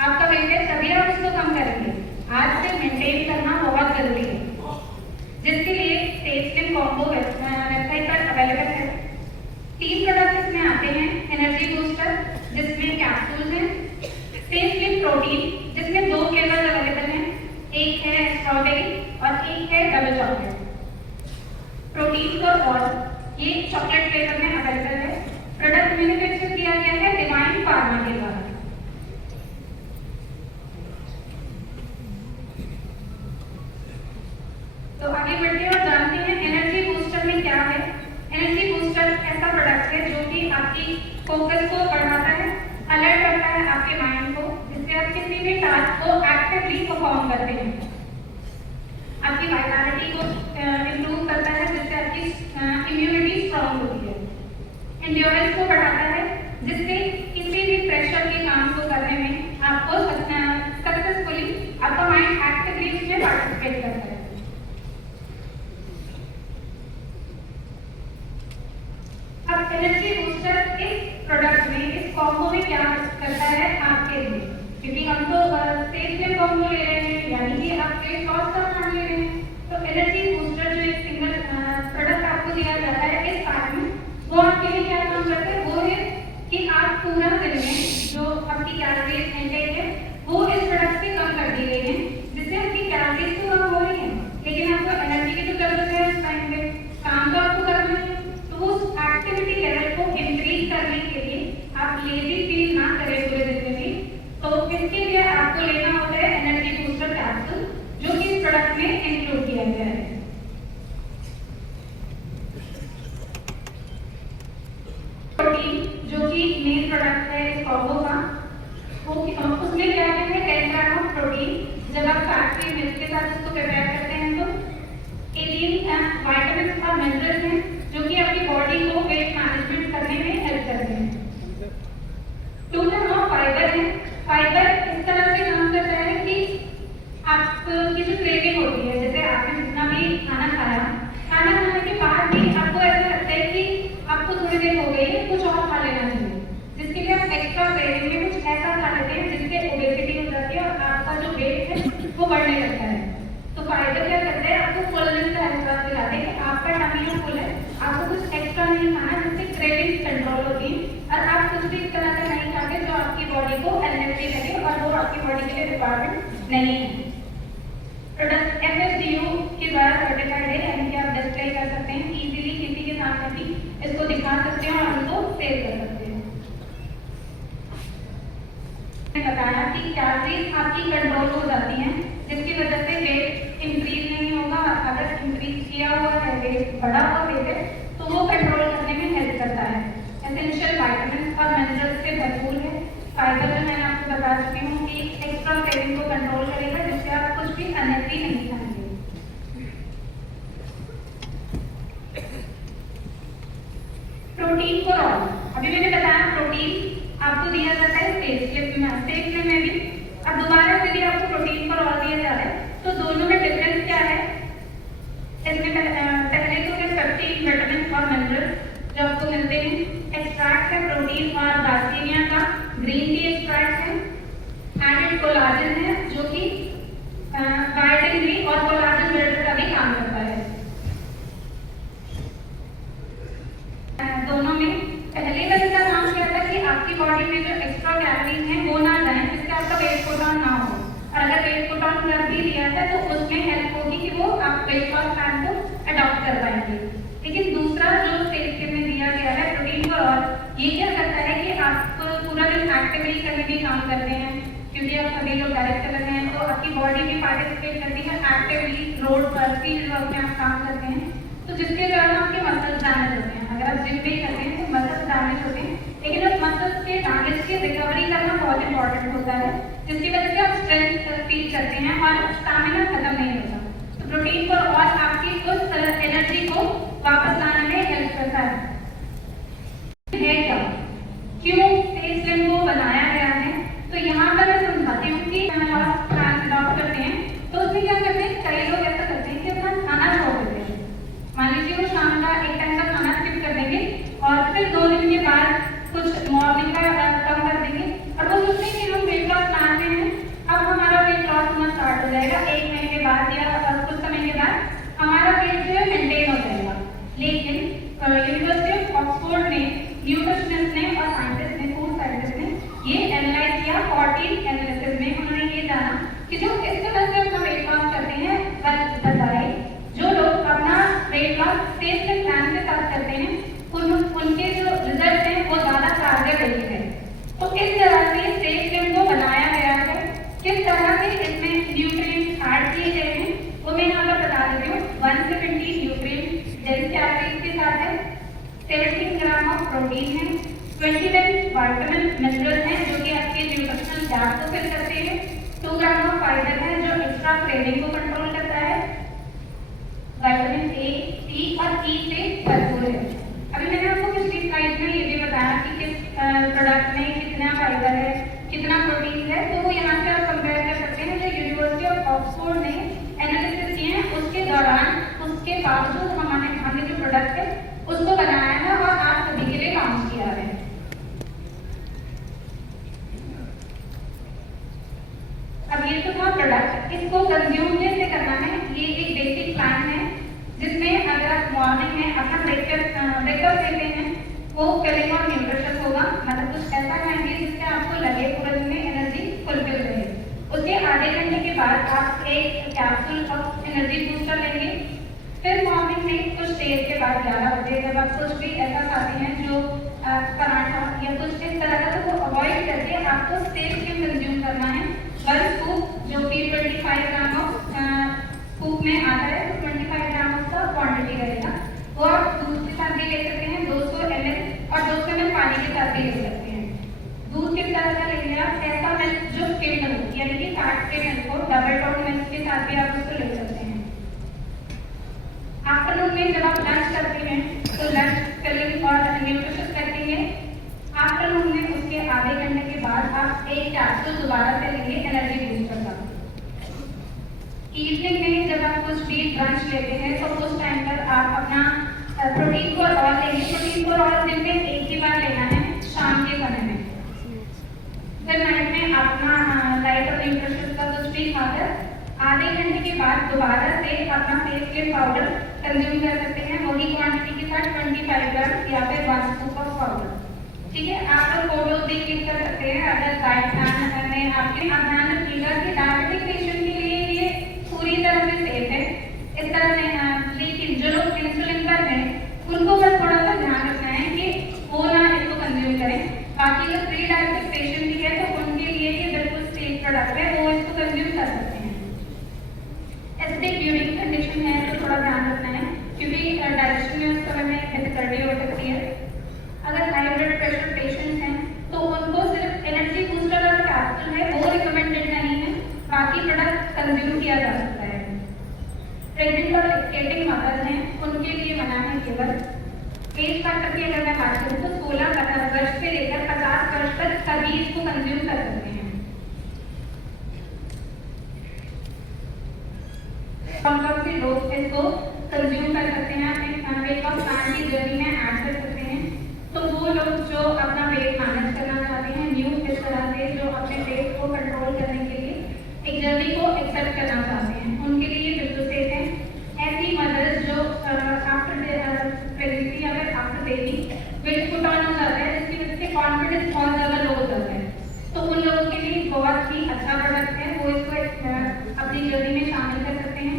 आपका वेट है तभी आप उसको कम करेंगे। आज से मेंटेन करना बहुत जरूरी है, जिसके लिए स्टेज स्लिम कॉम्बो वेबसाइट पर अवेलेबल है। 3 प्रोडक्ट इसमें आते हैं। एनर्जी बूस्टर जिसमें कैप्सूल्स हैं, स्टेज स्लिम प्रोटीन जिसमें 2 फ्लेवर अवेलेबल हैं, एक है स्ट्रॉबेरी और एक है double chocolate. Protein for all ये चॉकलेट फ्लेवर में अवेलेबल है। प्रोडक्ट मैन्युफैक्चर किया गया है डिवाइन फार्मा के द्वारा। तो आगे बढ़ते हैं और जानते हैं एनर्जी बूस्टर में क्या है। एनर्जी बूस्टर ऐसा प्रोडक्ट है जो कि आपकी फोकस को बढ़ाता है, अलर्ट करता है आपके माइंड को, जिससे आप किसी भी टास्क को एक्टिवली परफॉर्म करते हैं। आपकी वाइटलिटी को इम्प्रूव करता है, जिससे आपकी इम्यूनिटी स्ट्रांग होती है। एंड्योरेंस को बढ़ाता है, जिससे किसी भी प्रेशर के काम को करने में आपको सक्सेसफुली आपका माइंड एक्टिवली उसमें पार्टिसिपेट करता है। अब एनर्जी बूस्टर इस प्रोडक्ट में, इस कॉम्बो में क्या करता है आपके लिए, क्योंकि हम तो स्टेज में कॉम्बो ले रहे हैं, यानी कि आप वेट लॉस का प्लान ले रहे हैं। तो एनर्जी बूस्टर जो एक सिंगल प्रोडक्ट आपको दिया जाता है इस पैक में, वो आपके लिए क्या काम करता है, वो है कि आप पूरा दिन में जो आपकी कैलोरीज इनटेक है वो इस प्रोडक्ट से कम कर दी गई है, जिससे आपकी कैलोरीज तो कम हो रही है, लेकिन आपको एनर्जी की तो जरूरत है उस टाइम पे, काम तो आपको करना है। तो उस एक्टिविटी लेवल को इंक्रीज करने के लिए आप लेजी फील ना करें पूरे दिन में भी, तो इसके लिए आपको लेना होता है एनर्जी बूस्टर कैप्सूल, जो कि इस प्रोडक्ट में इंक्लूड किया गया है। प्रोटीन जो कि मेन प्रोडक्ट है इस कॉम्बो का, उसमें क्या है 10 ग्राम ऑफ प्रोटीन। जब आप फैक्ट्री मिल्क के साथ उसको प्रिपेयर करते हैं तो 18 विटामिन और मिनरल्स हैं जो कि आपकी बॉडी को वेट मैनेजमेंट करने में हेल्प करते हैं। 2 ग्राम ऑफ फाइबर है। फाइबर इस तरह से काम करता है कि आपकी जो क्रेविंग होती है, जैसे आपने जितना भी खाना खाया, खाना खाने के बाद भी आपको ऐसा लगता है कि आपको थोड़ी देर हो गई है, कुछ और खा लेना चाहिए, जिसके लिए आप एक्स्ट्रा क्रेविंग में कुछ ऐसा खा लेते हैं जिससे ओबेसिटी हो जाती है और आपका जो वेट है वो बढ़ने लगता है। तो फाइबर क्या करता है, आपको फुलनेस का एहसास दिलाते हैं कि आपका टमी फुल है, आपको कुछ एक्स्ट्रा नहीं खाना, जिससे क्रेविंग कंट्रोल होती है और आप कुछ भी इस तरह का नहीं खाते जो आपकी बॉडी को अनहेल्दी लगे और वो आपकी बॉडी के लिए रिक्वायरमेंट नहीं है। प्रोडक्ट FSDU के द्वारा सर्टिफाइड है, यानी कि आप डिस्प्ले कर सकते हैं इजीली, किसी के सामने भी इसको दिखा सकते हैं और उनको सेल कर सकते हैं। मैंने बताया कि कैलोरीज आपकी कंट्रोल हो जाती हैं, जिसकी वजह से वेट इंक्रीज नहीं होगा। अगर इंक्रीज किया हुआ है वेट, बढ़ा हुआ वेट है, तो वो कंट्रोल करने में हेल्प करता है। एसेंशियल विटामिन और मिनरल्स से भरपूर है। फाइबर जो मैंने आपको बता चुकी हूँ कि एक्स्ट्रा क्रेविंग को कंट्रोल करेगा, जिससे आप कुछ भी अनहेल्दी नहीं खाएंगे। प्रोटीन फॉर ऑल, अभी मैंने बताया प्रोटीन आपको दिया जाता है स्टेज में भी, अब दोबारा से भी आपको प्रोटीन फॉर ऑल दिया जा रहा है। तो दोनों में डिफरेंस क्या है, इसमें पहले तो है 15 विटामिन और मिनरल्स जो आपको मिलते हैं। एक्सट्रैक्ट है प्रोटीन और गार्सिनिया का, ग्रीन टी एक्सट्रैक्ट है। एडेड कोलाजन है जो कि बायोटिन भी और कोलाजन बिल्डर का भी काम करता है। दोनों में पहले वाले का काम क्या था कि आपकी बॉडी में जो एक्स्ट्रा कैलोरीज हैं वो ना जाए, जिससे आपका वेट पुट ऑन ना हो, और अगर वेट पुट ऑन कर भी लिया है तो उसमें हेल्प होगी कि वो आप वेट लॉस प्लान को अडॉप्ट कर पाएंगे। लेकिन दूसरा जो स्टेज में दिया गया है प्रोटीन फॉर ऑल, ये क्या करता है कि आप पूरा दिन एक्टिवली करने के काम करते हैं, क्योंकि आप सभी लोग डायरेक्टर हैं तो आपकी बॉडी भी पार्टिसिपेट करती है एक्टिवली, रोड पर फील्ड वर्क में आप काम करते हैं, तो जिसके कारण आपके मसल्स डैमेज होते हैं। अगर आप जिम भी करते हैं तो मसल्स डैमेज होते हैं, लेकिन उस मसल्स के डैमेज की रिकवरी करना बहुत इंपॉर्टेंट होता है, जिसकी वजह से आप स्ट्रेंथ फील करते हैं और स्टैमिना खत्म नहीं होता। तो प्रोटीन फॉर ऑल आपकी उस एनर्जी को वापस लाने में हेल्प करता है। क्या क्यों स्टेज स्लिम को बनाया गया है, तो यहाँ पर मैं समझाती हूँ कि प्लान अडॉप्ट करते हैं तो उसमें क्या करते हैं, कई लोग ऐसा करते हैं कि अपना खाना छोड़ देते हैं। मान लीजिए वो शाम का एक टाइम का खाना स्किप कर देंगे और फिर 2 दिन के बाद कुछ मॉर्निंग का कम कर देंगे, और वो सोचते हैं कि हम वेट लॉस प्लान में किया 14 एनालिसिस में, उन्होंने ये जाना कि जो इस तरह से अपना वेट लॉस करते हैं बताए, जो लोग अपना वेट लॉस स्टेज के प्लान के साथ करते हैं उनके जो रिजल्ट हैं वो ज़्यादा कारगर रहते हैं। तो इस तरह से स्टेज प्लान को बनाया गया है, किस तरह से इसमें न्यूट्रिएंट्स ऐड किए गए हैं वो मैं यहाँ पर बता देती हूँ। 170 न्यूट्रिएंट्स डेंस कैलोरीज के साथ है, 17 ग्राम ऑफ प्रोटीन है, 21 विटामिन मिनरल हैं जो कि आपके न्यूट्रिशनल गैप को फिल करते हैं, 2 ग्राम ऑफ फाइबर है जो एक्स्ट्रा क्रेविंग को कंट्रोल करता है, विटामिन ए, सी और ई से भरपूर है। अभी मैंने आपको पिछली स्लाइड में ये भी बताया कि किस प्रोडक्ट में कितना फाइबर है, कितना प्रोटीन है, तो वो यहाँ से आप कंपेयर कर सकते हैं। जो यूनिवर्सिटी ऑफ ऑक्सफोर्ड ने एनालिसिस किए हैं उसके दौरान उसके बावजूद हमने जो प्रोडक्ट है उसको बनाया है और आप सभी के लिए लॉन्च किया है। अब ये तो था प्रोडक्ट, इसको कंज्यूम कैसे करना है, ये एक बेसिक प्लान है जिसमें अगर आप मॉर्निंग में अपना ब्रेकफास्ट लेते हैं वो फिलिंग और न्यूट्रिशियस होगा, मतलब कुछ ऐसा खाएंगे जिससे आपको लगे पूरे दिन में एनर्जी फुलफिल रहे। उसके आधे घंटे के बाद आप एक कैप्सूल ऑफ एनर्जी बूस्टर लेंगे। फिर मॉर्निंग में कुछ देर के बाद 11 बजे जब आप कुछ भी ऐसा खाते हैं जो पराठा या कुछ इस तरह का, तो वो अवॉइड करके आपको स्टेज के कंज्यूम करना है। 1 स्कूप जो कि 25 ग्राम ऑफ स्कूप में आता है, तो 25 ग्राम उसका क्वांटिटी रहेगा, वो आप दूध के साथ भी ले सकते हैं 200 ml, और 200 ml पानी के साथ भी ले सकते हैं। दूध किस तरह का लेंगे आप, ऐसा मिल्क जो स्किम्ड हो, यानी कि फैट फ्री मिल्क हो, डबल टोन मिल्क के साथ भी आप उसको ले सकते हैं। आफ्टरनून में जब आप लंच करते हैं तो लंच फिलिंग और न्यूट्रिशियस रखेंगे। आफ्टरनून में उसके आधे घंटे के बाद आप एक कैप्सूल दोबारा से लेंगे एनर्जी बूस्टर का। इवनिंग में जब आप कुछ भी ब्रंच लेते हैं तो उस टाइम पर आप अपना प्रोटीन को और लेंगे। प्रोटीन को और दिन में एक ही बार लेना है, शाम के समय में। फिर नाइट में अपना लाइट और न्यूट्रिशियस का कुछ भी खाकर आधे घंटे के बाद दोबारा से अपना फेस क्रीम पाउडर कंज्यूम कर सकते हैं, वही क्वांटिटी के साथ 25 ग्राम या फिर 1 स्कूप ऑफ पाउडर। ठीक है, आप लोग फोटोज भी क्लिक कर सकते हैं। अगर डाइट प्लान में आपके ध्यान रखिएगा कि डायबिटिक पेशेंट के लिए ये पूरी तरह से सेफ है इस तरह से, लेकिन जो लोग इंसुलिन पर हैं उनको बस थोड़ा सा ध्यान रखना है कि वो ना इसको कंज्यूम करें। बाकी जो प्री डायबिटिक पेशेंट भी है तो उनके लिए ये बिल्कुल सेफ प्रोडक्ट है, वो इसको कंज्यूम कर सकते हैं। एसिडिक ड्यूरिंग कंडीशन है तो थोड़ा ध्यान रखना है क्योंकि डाइजेशन में उस समय में डिफिकल्टी हो सकती है। अगर हाई ब्लड प्रेशर पेशेंट हैं तो उनको सिर्फ एनर्जी बूस्टर और कैप्सूल है वो रिकमेंडेड नहीं है, बाकी प्रोडक्ट कंज्यूम किया जा सकता है। प्रेग्नेंट और लैक्टेटिंग मदर हैं उनके लिए मना है केवल। एज फैक्टर की अगर मैं बात करूँ तो 16 वर्ष से लेकर 50 वर्ष तक सभी इसको कंज्यूम कर सकते हैं। कौन कौन से लोग इसको कंज्यूम कर सकते हैं, अपने वेट लॉस प्लान की जर्नी में ऐड कर सकते हैं? तो वो लोग जो अपना वेट मैनेज करना चाहते हैं न्यू इस तरह से, जो अपने वेट को कंट्रोल करने के लिए एक जर्नी को एक्सेप्ट करना चाहते हैं, उनके लिए बिल्कुल सेफ है। ऐसी मदर्स जो आफ्टर प्रेगनेंसी या फिर after baby weight put on हो जाता है जिसकी वजह से कॉन्फिडेंस बहुत ज़्यादा लो हो जाता है, तो उन लोगों के लिए बहुत ही अच्छा प्रोडक्ट है, वो इसको अपनी जर्नी में शामिल कर सकते हैं।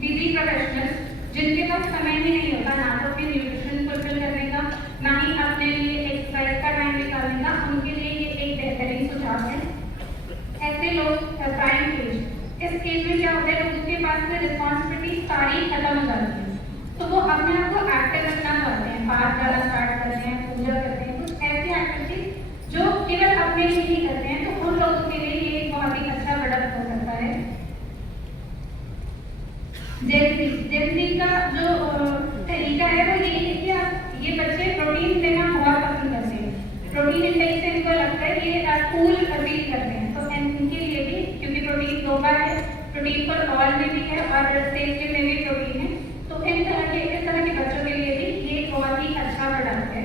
बिजी प्रोफेशनल जिनके पास समय ही नहीं होता ना तो अपने न्यूट्रिशन फुलफिल करने का, ना ही अपने लिए एक्सरसाइज का टाइम निकालने का, उनके लिए ये एक बेहतरीन सुझाव है। ऐसे लोग प्राइम एज, इस एज में क्या होता है लोगों के पास से रिस्पॉन्सिबिलिटी सारी खत्म हो जाती है, तो वो अपने आप को एक्टिव रखना चाहते हैं, बाहर जाना स्टार्ट करते हैं, पूजा करते हैं, कुछ ऐसी एक्टिविटी जो केवल अपने लिए ही करते हैं, तो उन लोगों के लिए ये बहुत ही अच्छा प्रोडक्ट हो सकता है। जेनजी का जो तरीका है वो ये है कि आप ये बच्चे प्रोटीन लेना बहुत पसंद करते हैं, प्रोटीन इंटेक से इनको लगता है ये कूल फील करते हैं, तो इनके लिए भी क्योंकि प्रोटीन 2 बार है, प्रोटीन पर ऑल में भी है और सेफ्टी में भी प्रोटीन है, तो इस तरह के बच्चों के लिए भी ये बहुत ही अच्छा प्रोडक्ट है।